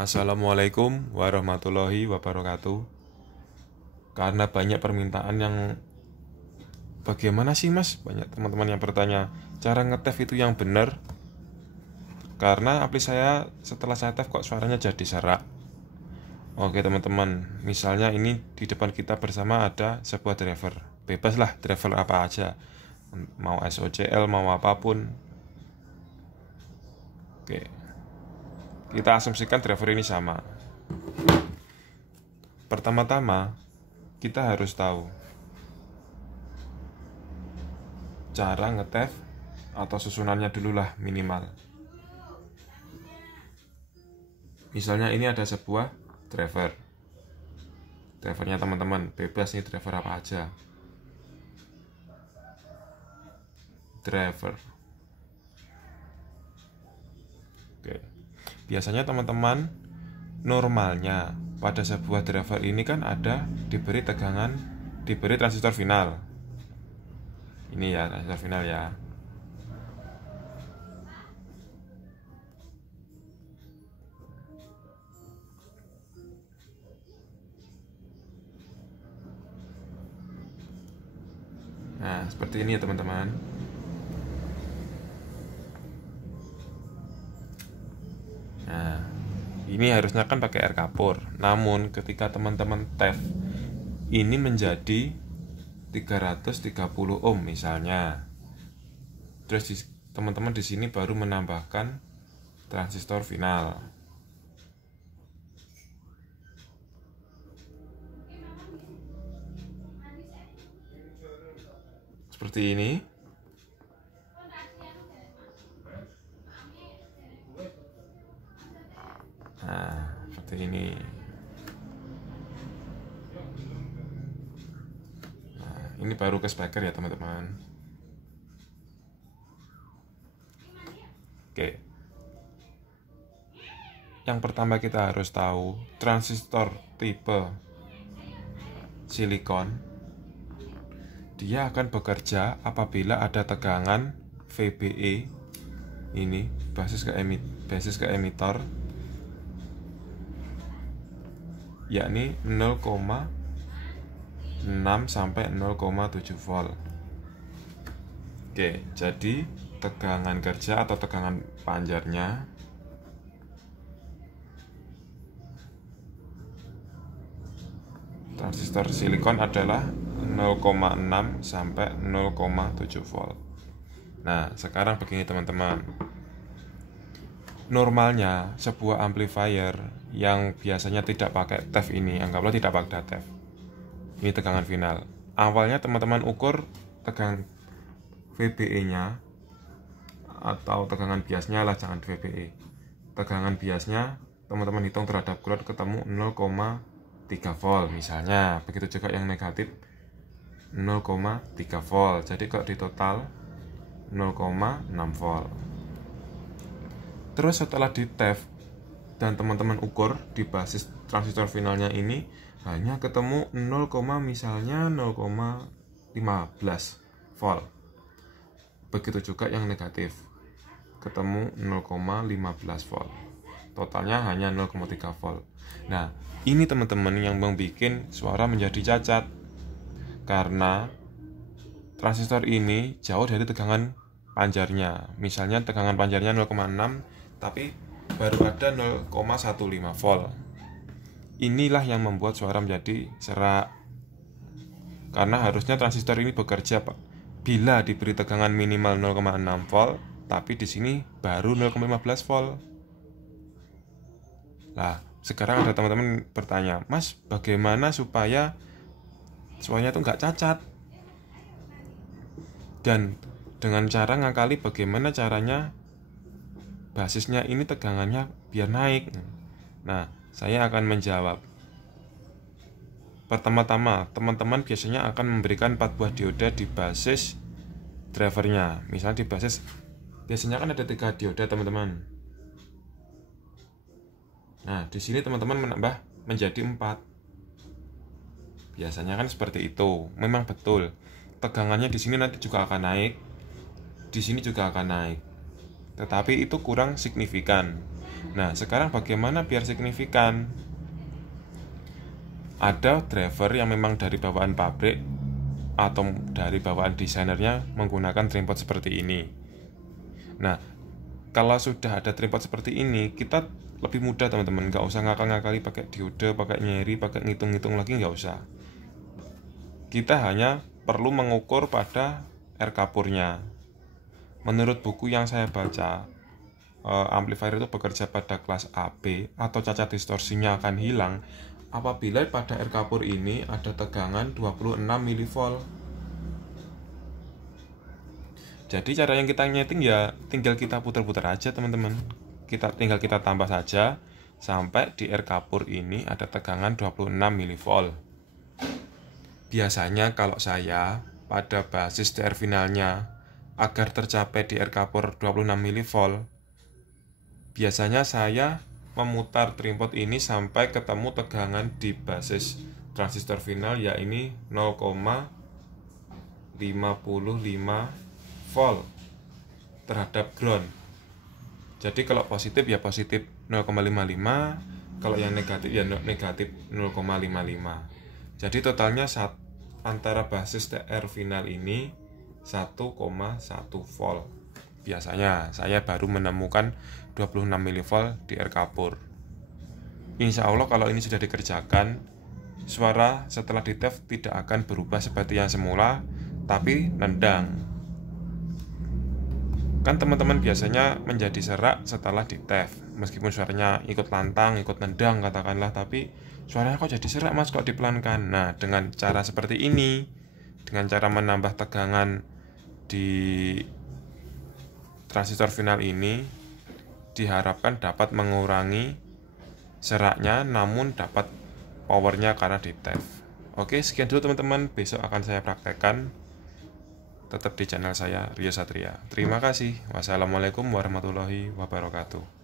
Assalamualaikum warahmatullahi wabarakatuh. Karena banyak permintaan yang bagaimana sih mas? Banyak teman-teman yang bertanya cara ngetef itu yang benar. Karena ampli saya setelah saya tef kok suaranya jadi serak. Oke teman-teman, misalnya ini di depan kita bersama ada sebuah driver. Bebas lah driver apa aja, mau SOCL mau apapun. Oke, kita asumsikan driver ini sama. Pertama-tama kita harus tahu cara ngetef atau susunannya dulu lah minimal. Misalnya ini ada sebuah drivernya teman-teman, bebas nih driver apa aja. Driver. Oke. Biasanya teman-teman normalnya pada sebuah driver ini kan ada diberi tegangan, diberi transistor final. Ini ya transistor final ya. Nah, seperti ini ya teman-teman. Nah, ini harusnya kan pakai air kapur. Namun ketika teman-teman tef ini menjadi 330 ohm misalnya. Terus teman-teman di sini baru menambahkan transistor final. Seperti ini. Nah, seperti ini. Nah, ini baru ke speaker ya teman-teman. Oke. Yang pertama kita harus tahu transistor tipe silikon dia akan bekerja apabila ada tegangan VBE ini basis ke emitor yakni 0,6 sampai 0,7 volt. Oke, jadi tegangan kerja atau tegangan panjarnya transistor silikon adalah 0,6 sampai 0,7 volt. Nah, sekarang begini teman-teman. Normalnya sebuah amplifier yang biasanya tidak pakai tef ini, anggaplah tidak pakai tef. Ini tegangan final. Awalnya teman-teman ukur tegangan VBE-nya atau tegangan biasnya lah, jangan VBE. Tegangan biasnya teman-teman hitung terhadap ground ketemu 0,3 volt misalnya. Begitu juga yang negatif 0,3 volt. Jadi kalau di total 0,6 volt. Terus setelah di tef dan teman-teman ukur di basis transistor finalnya ini hanya ketemu 0, misalnya 0,15 volt. Begitu juga yang negatif ketemu 0,15 volt. Totalnya hanya 0,3 volt. Nah, ini teman-teman yang membuat suara menjadi cacat. Karena transistor ini jauh dari tegangan panjarnya. Misalnya tegangan panjarnya 0,6 tapi baru ada 0,15 volt. Inilah yang membuat suara menjadi serak. Karena harusnya transistor ini bekerja bila diberi tegangan minimal 0,6 volt, tapi di sini baru 0,15 volt. Nah, sekarang ada teman-teman bertanya, "Mas, bagaimana supaya suaranya tuh nggak cacat?" Dan dengan cara ngakali bagaimana caranya basisnya ini tegangannya biar naik. Nah, saya akan menjawab. Pertama-tama, teman-teman biasanya akan memberikan 4 buah dioda di basis drivernya. Misalnya di basis biasanya kan ada 3 dioda teman-teman. Nah, di sini teman-teman menambah menjadi 4. Biasanya kan seperti itu. Memang betul. Tegangannya di sini nanti juga akan naik. Di sini juga akan naik. tetapi itu kurang signifikan. Nah, sekarang bagaimana biar signifikan? Ada driver yang memang dari bawaan pabrik atau dari bawaan desainernya menggunakan trim pot seperti ini. Nah, kalau sudah ada trim pot seperti ini, kita lebih mudah teman-teman, nggak usah ngakal-ngakali pakai diode, pakai nyeri, pakai ngitung-ngitung lagi, nggak usah. Kita hanya perlu mengukur pada R kapurnya. Menurut buku yang saya baca, amplifier itu bekerja pada kelas AB atau cacat distorsinya akan hilang apabila pada R kapur ini ada tegangan 26 mV. Jadi cara yang kita nyeting ya tinggal kita putar-putar aja teman-teman. Tinggal kita tambah saja sampai di R kapur ini ada tegangan 26 mV. Biasanya kalau saya pada basis DR finalnya agar tercapai di R kapur 26 mV, biasanya saya memutar trim pot ini sampai ketemu tegangan di basis transistor final, yaitu 0,55 volt terhadap ground. Jadi kalau positif ya positif 0,55, kalau yang negatif ya negatif 0,55. Jadi totalnya antara basis TR final ini 1,1 volt. Biasanya saya baru menemukan 26 mV di R kapur. Insya Allah kalau ini sudah dikerjakan, suara setelah di TEF tidak akan berubah seperti yang semula, tapi nendang. Kan teman-teman biasanya menjadi serak setelah di TEF, meskipun suaranya ikut lantang, ikut nendang katakanlah, tapi suaranya kok jadi serak mas, kok dipelankan. Nah, dengan cara seperti ini, dengan cara menambah tegangan di transistor final ini, diharapkan dapat mengurangi seraknya, namun dapat powernya karena di TEF. Oke, sekian dulu teman-teman, besok akan saya praktekkan. Tetap di channel saya, Rio Satria. Terima kasih. Wassalamualaikum warahmatullahi wabarakatuh.